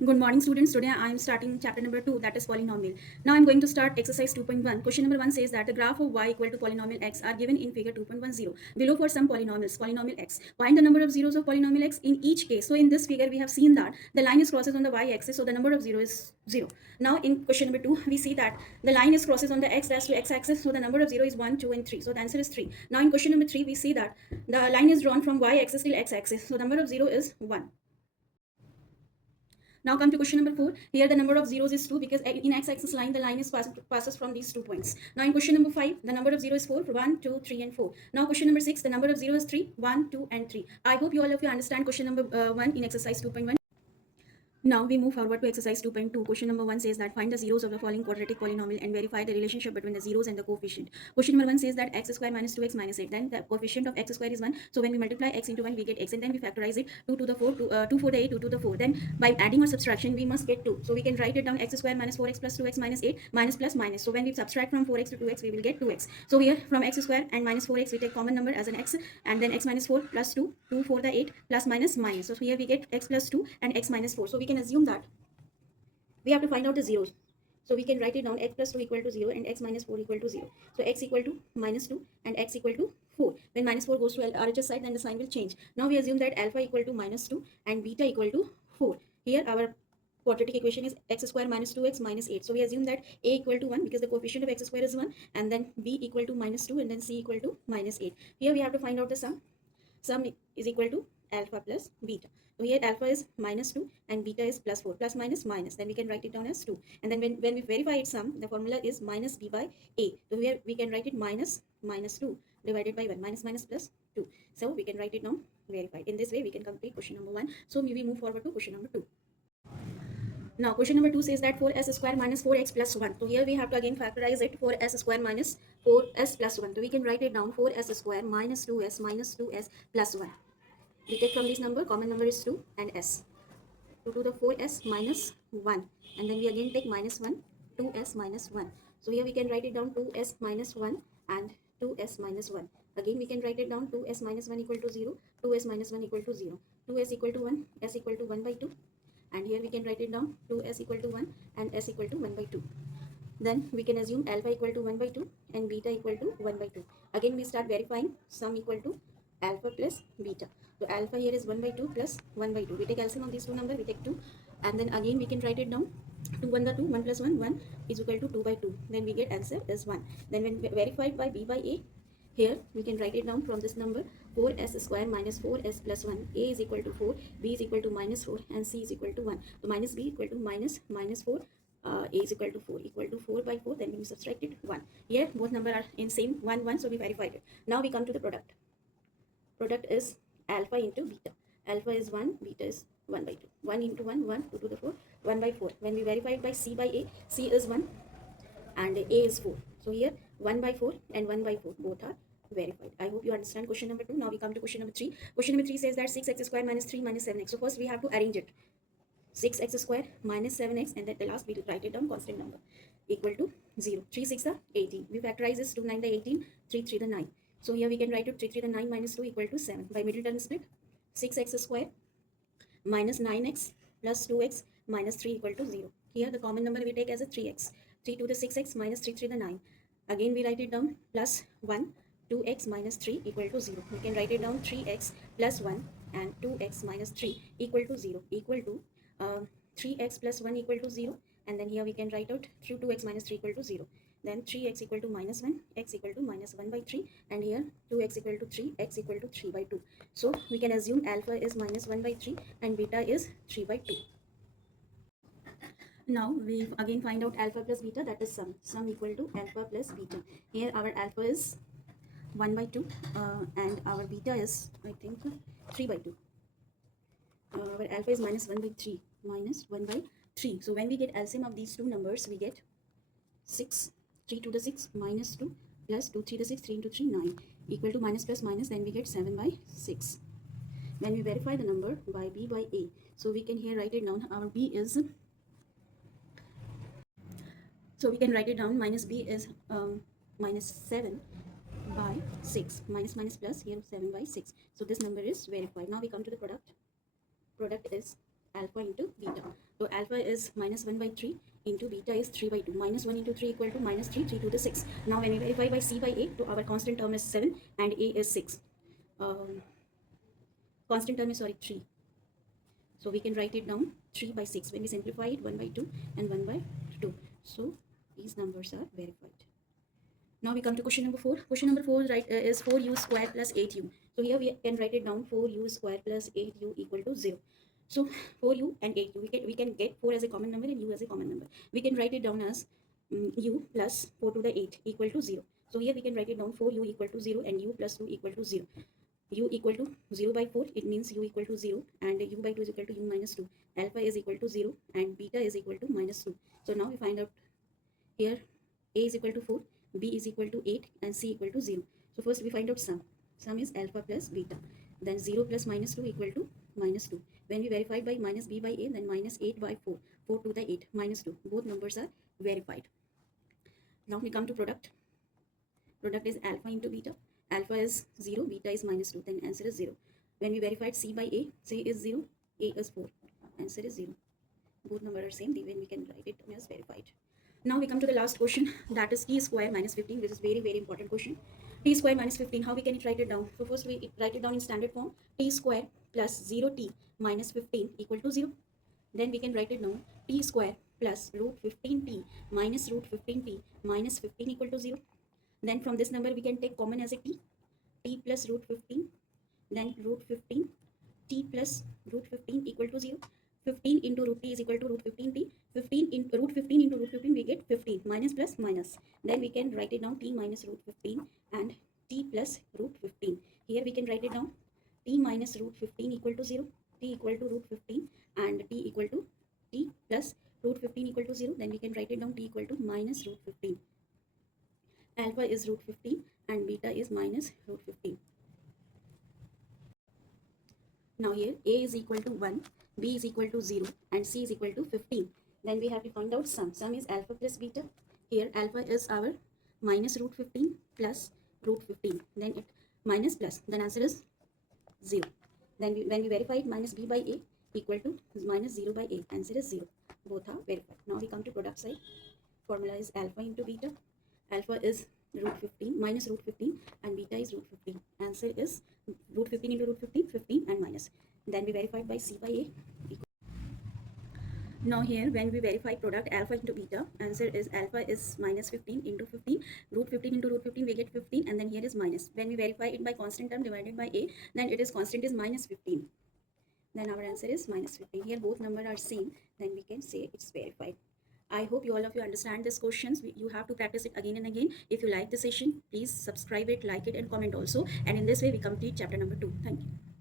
Good morning, students. Today I am starting chapter number 2, that is polynomial. Now I am going to start exercise 2.1. Question number 1 says that the graph of y equal to polynomial x are given in figure 2.10. Below for some polynomials, polynomial x. Find the number of zeros of polynomial x in each case. So in this figure we have seen that the line is crosses on the y axis, so the number of 0 is 0. Now in question number 2, we see that the line is crosses on the x dash to x axis, so the number of 0 is 1, 2 and 3. So the answer is 3. Now in question number 3, we see that the line is drawn from y axis till x axis, so the number of 0 is 1. Now come to question number 4. Here the number of zeros is 2 because in x-axis line the line is passes from these 2 points. Now in question number 5 the number of 0 is 4, 1, 2, 3 and 4. Now question number 6 the number of 0 is 3, 1, 2 and 3. I hope you all of you understand question number 1 in exercise 2.1. Now we move forward to exercise 2.2. Question number 1 says that find the zeros of the following quadratic polynomial and verify the relationship between the zeros and the coefficient. Question number 1 says that x square minus 2x minus 8. Then the coefficient of x square is 1. So when we multiply x into 1, we get x, and then we factorize it 2 to the 4, 2 for the 8, 2 to the 4. Then by adding or subtraction, we must get 2. So we can write it down x square minus 4x plus 2x minus 8 minus plus minus. So when we subtract from 4x to 2x, we will get 2x. So here from x square and minus 4x, we take common number as an x, and then x minus 4 plus 2, 2 for the 8 plus minus minus. So here we get x plus 2 and x minus 4. So we can assume that we have to find out the zeros. So we can write it down x plus 2 equal to 0 and x minus 4 equal to 0. So x equal to minus 2 and x equal to 4. When minus 4 goes to RHS side, then the sign will change. Now we assume that alpha equal to minus 2 and beta equal to 4. Here our quadratic equation is x square minus 2x minus 8. So we assume that a equal to 1 because the coefficient of x square is 1, and then b equal to minus 2 and then c equal to minus 8. Here we have to find out the sum. Sum is equal to alpha plus beta. So here alpha is minus 2 and beta is plus 4. Plus minus minus. Then we can write it down as 2. And then when we verify its sum, the formula is minus b by a. So here we can write it minus 2 divided by 1. Minus minus plus 2. So we can write it down verified. In this way we can complete question number 1. So we move forward to question number 2. Now question number 2 says that 4s square minus 4x plus 1. So here we have to again factorize it. 4s square minus 4s plus 1. So we can write it down 4s square minus 2s plus 1. We take from this number, common number is 2 and s. 2 to the 4s minus 1. And then we again take minus 1, 2s minus 1. So here we can write it down 2s minus 1 and 2s minus 1. Again we can write it down 2s minus 1 equal to 0, 2s minus 1 equal to 0. 2s equal to 1, s equal to 1 by 2. And here we can write it down 2s equal to 1 and s equal to 1 by 2. Then we can assume alpha equal to 1 by 2 and beta equal to 1 by 2. Again we start verifying sum equal to alpha plus beta. So alpha here is 1 by 2 plus 1 by 2. We take LCM of these two numbers, we take 2. And then again we can write it down. 2 1 the 2, 1 plus 1, 1 is equal to 2 by 2. Then we get answer is 1. Then when verified by b by a, here we can write it down from this number 4s square minus 4s plus 1. A is equal to 4, b is equal to minus 4 and c is equal to 1. So minus b equal to minus 4. A is equal to 4 by 4. Then we subtract it 1. Here both numbers are in same 1 1, so we verified it. Now we come to the product. Product is alpha into beta. Alpha is 1, beta is 1 by 2. 1 into 1, 1, 2 to the 4, 1 by 4. When we verify it by c by a, c is 1 and a is 4. So here 1 by 4 and 1 by 4 both are verified. I hope you understand question number 2. Now we come to question number 3. Question number 3 says that 6x square minus 3 minus 7x. So first we have to arrange it. 6x square minus 7x, and then the last we will write it down constant number equal to 0. 3 6 are 18. We factorize this 2 9 the 18, 3 3 the 9. So here we can write it 3 3 the 9 minus 2 equal to 7. By middle term split, 6x square minus 9x plus 2x minus 3 equal to 0. Here the common number we take as a 3x. 3 to the 6x minus 3 3 the 9. Again we write it down plus 1, 2x minus 3 equal to 0. We can write it down 3x plus 1 and 2x minus 3 equal to 0 equal to 3x plus 1 equal to 0, and then here we can write out 2x minus 3 equal to 0. Then 3x equal to minus 1, x equal to minus 1 by 3, and here 2x equal to 3, x equal to 3 by 2. So we can assume alpha is minus 1 by 3 and beta is 3 by 2. Now we again find out alpha plus beta, that is sum equal to alpha plus beta. Here our alpha is 1 by 2 and our beta is, I think, 3 by 2. Our alpha is minus 1 by 3, minus 1 by 3. So when we get LCM of these two numbers, we get 6, 3 to the 6 minus 2 plus 2 3 to the 6, 3 into 3 9 equal to minus plus minus. Then we get 7 by 6. When we verify the number by b by a, so we can here write it down. Our b is, so we can write it down, minus b is minus 7 by 6, minus minus plus, here 7 by 6. So this number is verified. Now we come to the product. Product is alpha into beta. So alpha is minus 1 by 3 into beta is 3 by 2. Minus 1 into 3 equal to minus 3, 3 to the 6. Now when we verify by c by a, so our constant term is 7 and a is 6. Constant term is 3. So we can write it down 3 by 6. When we simplify it, 1 by 2 and 1 by 2. So these numbers are verified. Now we come to question number 4. Question number 4 is 4u square plus 8u. So here we can write it down 4u square plus 8u equal to 0. So 4u and 8u, we can get 4 as a common number and u as a common number. We can write it down as u plus 4 to the 8 equal to 0. So here we can write it down 4u equal to 0 and u plus 2 equal to 0. U equal to 0 by 4, it means u equal to 0 and u by 2 is equal to u minus 2. Alpha is equal to 0 and beta is equal to minus 2. So now we find out here a is equal to 4, b is equal to 8 and c equal to 0. So first we find out sum. Sum is alpha plus beta. Then 0 plus minus 2 equal to minus 2. When we verify by minus b by a, then minus 8 by 4. 4 to the 8 minus 2. Both numbers are verified. Now we come to product. Product is alpha into beta. Alpha is 0, beta is minus 2. Then answer is 0. When we verified c by a, c is 0, a is 4. Answer is 0. Both numbers are same. Then we can write it as verified. Now we come to the last question, that is t square minus 15. This is very important question. T square minus 15, how we can write it down? So first we write it down in standard form. T square plus 0t minus 15 equal to 0. Then we can write it down t square plus root 15t minus root 15t minus 15 equal to 0. Then from this number we can take common as a t plus root 15, then root 15, t plus root 15 equal to 0. 15 into root t is equal to root 15t. 15 into root 15 into root 15 we get 15 minus plus minus. Then we can write it down t minus root 15 and t plus root 15. Here we can write it down t minus root 15 equal to 0, t equal to root 15 and t equal to t plus root 15 equal to 0. Then we can write it down t equal to minus root 15. Alpha is root 15 and beta is minus root 15. Now here a is equal to 1, b is equal to 0 and c is equal to 15. Then we have to find out sum. Sum is alpha plus beta. Here alpha is our minus root 15 plus root 15. Then it minus plus. Then answer is 0. Then when we verify it, minus b by a equal to minus 0 by a. Answer is 0. Both are verified. Now we come to product side. Formula is alpha into beta. Alpha is root 15 minus root 15 and beta is root 15. Answer is root 15 into root 15, 15 and minus. Then we verified by c by a. Now here when we verify product alpha into beta, answer is alpha is minus 15 into 15, root 15 into root 15 we get 15 and then here is minus. When we verify it by constant term divided by a, then it is constant is minus 15. Then our answer is minus 15. Here both numbers are same, then we can say it's verified. I hope all of you understand these questions. You have to practice it again and again. If you like the session, please subscribe it, like it and comment also. And in this way we complete chapter number 2. Thank you.